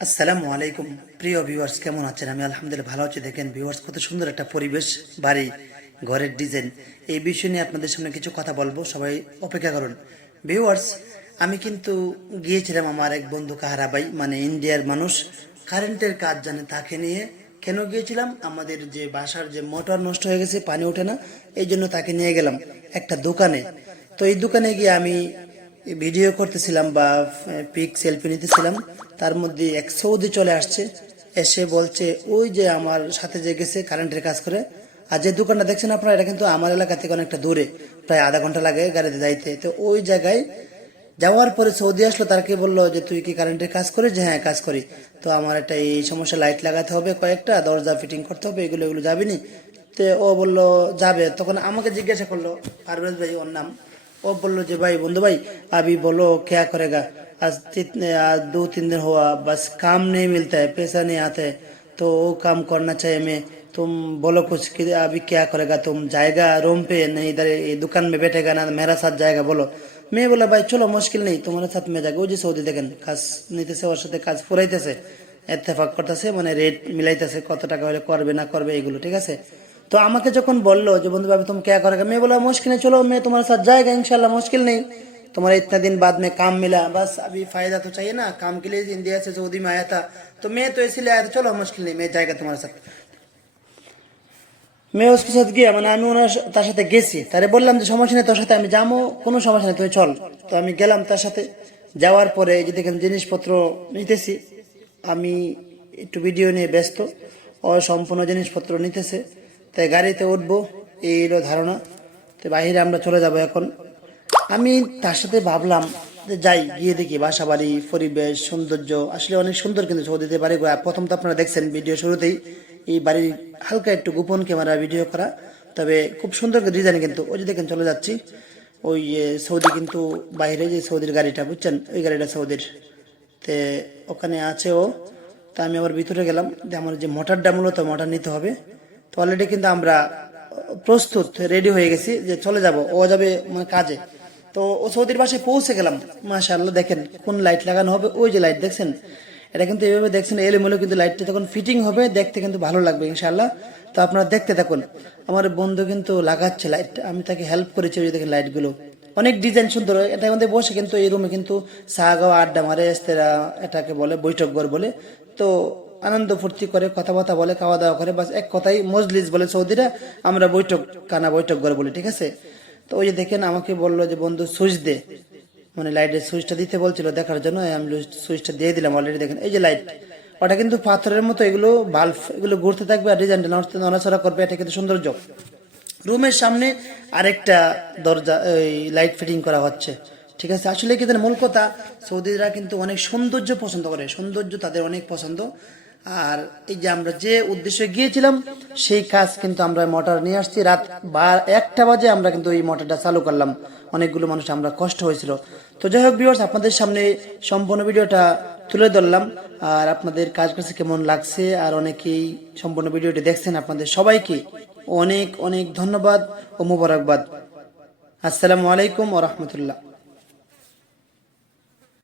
আসসালামু আলাইকুম প্রিয় ভিউয়ার্স, কেমন আছেন? আমি আলহামদুলিল্লাহ ভালো আছি। দেখেন ভিউয়ার্স, কত সুন্দর একটা পরিবেশ, বাড়ি ঘরের ডিজাইন। এই বিষয় নিয়ে আপনাদের সামনে কিছু কথা বলবো, সবাই অপেক্ষা করুন। ভিউয়ার্স, আমি কিন্তু গিয়েছিলাম আমার এক বন্ধু কাহারাবাই, মানে ইন্ডিয়ার মানুষ, কারেন্টের কাজ জানে, তাকে নিয়ে। কেন গিয়েছিলাম? আমাদের যে বাসার যে মোটর নষ্ট হয়ে গেছে, পানি ওঠে না, এই জন্য তাকে নিয়ে গেলাম একটা দোকানে। তো এই দোকানে গিয়ে আমি ভিডিও করতেছিলাম বা পিক সেলফি নিতেছিলাম। তার মধ্যে এক সৌদি চলে আসছে, এসে বলছে ওই যে আমার সাথে যে গেছে কারেন্টের কাজ করে, আর যে দোকানটা দেখছেন আপনারা, এটা কিন্তু আমার এলাকা থেকে অনেকটা দূরে, প্রায় আধা ঘন্টা লাগে গাড়িতে যাইতে। তো ওই জায়গায় যাওয়ার পরে সৌদি আসলো, তারকে বললো যে তুই কি কারেন্টের কাজ করিস? যে হ্যাঁ, কাজ করি। তো আমার একটা এই সমস্যা, লাইট লাগাতে হবে, কয়েকটা দরজা ফিটিং করতে হবে, এগুলো এগুলো যাবিনি? তো ও বললো যাবে। তখন আমাকে জিজ্ঞাসা করলো, পারভেজ ভাই ওর নাম। वो बोलो जे भाई बंधु भाई, अभी बोलो क्या करेगा? आज 2-3 दिन हुआ, बस काम नहीं मिलता है, पैसा नहीं आता है, तो वो काम करना चाहिए। मैं तुम बोलो कुछ कि अभी क्या करेगा? तुम जाएगा रूम पे? नहीं, इधर दुकान में बैठेगा ना, मेरा साथ जाएगा बोलो। मैं बोला भाई चलो, मुश्किल नहीं, तुम्हारे साथ में जाएगा। वो जी सऊदी देखें কাজ নিতেছে, ওর সাথে কাজ পুরাইতেছে, এত্তেফাক করতেছে, মানে রেট মিলাইতেছে, কত টাকা হলে করবে না করবে এগুলো, ঠিক আছে। तो আমাকে যখন বললো যে बंधु भाई तुम क्या करेगा, मैं बोला मुश्किल नहीं, चलो मैं तुम्हारे साथ जाएगा इंशाल्लाह, मुश्किल नहीं। तुम्हारे इतना दिन बाद में काम मिला, बस अभी फायदा तो चाहिए ना, काम के लिए इंडिया से सऊदी में आया था, तो मैं तो इसीलिए आया था, चलो मुश्किल नहीं, मैं जाएगा तुम्हारे साथ। मैं उसके साथ गया, মানে আমি ওনার তার সাথে গেছি, তারে বললাম যে সমস্যা নেই, তোর সাথে আমি যাবো, কোনো সমস্যা নেই, তুই চল। তো আমি গেলাম তার সাথে। যাওয়ার পরে এই যে দেখেন জিনিসপত্র নিতেছি, আমি একটু ভিডিও নিয়ে ব্যস্ত, ও সম্পূর্ণ জিনিসপত্র নিতেছে, তাই গাড়িতে উঠবো, এই হলো ধারণা। তো বাইরে আমরা চলে যাব এখন। আমি তার সাথে ভাবলাম যে যাই, গিয়ে দেখি বাসা বাড়ি, পরিবেশ, সৌন্দর্য আসলে অনেক সুন্দর। কিন্তু সৌদিতে বাড়িগুলো প্রথম তো আপনারা দেখছেন ভিডিও শুরুতেই, এই বাড়ির হালকা একটু গোপন ক্যামেরা ভিডিও করা, তবে খুব সুন্দর ডিজাইন। কিন্তু ওই যে দেখেন চলে যাচ্ছি, ওই সৌদি কিন্তু বাইরে যে সৌদির গাড়িটা, বুঝছেন, ওই গাড়িটা সৌদির। তে ওখানে আছে ও। তা আমি আবার ভিতরে গেলাম, যে আমার যে মোটরটা, মূলত মোটর নিতে হবে। তো অলরেডি কিন্তু আমরা প্রস্তুত, রেডি হয়ে গেছি যে চলে যাব, ও যাবে মানে কাজে। তো ও সৌদির বাসায় পৌঁছে গেলাম। মাশাআল্লাহ, দেখেন কোন লাইট লাগানো হবে, ওই যে লাইট দেখছেন, এটা কিন্তু এইভাবে দেখছেন এলোমেলো, কিন্তু লাইটটা যখন ফিটিং হবে দেখতে কিন্তু ভালো লাগবে ইনশাআল্লাহ। তো আপনারা দেখতে থাকুন। আমার বন্ধু কিন্তু লাগাচ্ছে লাইট, আমি তাকে হেল্প করেছি। ওই যে দেখেন লাইটগুলো অনেক ডিজাইন সুন্দর। এটার মধ্যে বসে কিন্তু এই রুমে কিন্তু চা গাওয়া, আড্ডা মারে, এস্তেরা এটাকে বলে, বৈঠক ঘর বলে। তো আনন্দ ফুর্তি করে, কথাবার্তা বলে, খাওয়া দাওয়া করে, বাস এক কথাই মজলিস বলে সৌদিরা, আমরা বৈঠক কানা, বৈঠক ঘর বলি, ঠিক আছে। তো ওই যে দেখেন আমাকে বললো যে বন্ধু সুইচ দে, মানে লাইটের সুইচটা দিতে বলছিল দেখার জন্য, আমি সুইচটা দিয়ে দিলাম। অলরেডি দেখেন এই যে লাইট, ওটা কিন্তু পাথরের মতো, এগুলো বাল্ব, এগুলো ঘুরতে থাকবে আর ডিজাইনটা নড়াচড়া করবে, এটা কিন্তু সৌন্দর্য। রুমের সামনে আরেকটা দরজা, এই লাইট ফিটিং করা হচ্ছে, ঠিক আছে। আসলে কি মূল কথা, সৌদিরা কিন্তু অনেক সৌন্দর্য পছন্দ করে, সৌন্দর্য তাদের অনেক পছন্দ। আর এই যে আমরা যে উদ্দেশ্যে গিয়েছিলাম, সেই কাজ কিন্তু আমরা মোটর নিয়ে আসছি, রাত 1টা বাজে আমরা কিন্তু এই মোটরটা চালু করলাম। অনেকগুলো মানুষ, আমরা কষ্ট হয়েছিল। তো যাই হোক ভিউয়ার্স, আপনাদের সামনে সম্পূর্ণ ভিডিওটা তুলে ধরলাম। আর আপনাদের কাজ কাছে কেমন লাগছে, আর অনেকেই সম্পূর্ণ ভিডিওটি দেখছেন, আপনাদের সবাইকে অনেক অনেক ধন্যবাদ ও মোবারকবাদ। আসসালামু আলাইকুম ওয়া রাহমাতুল্লাহ।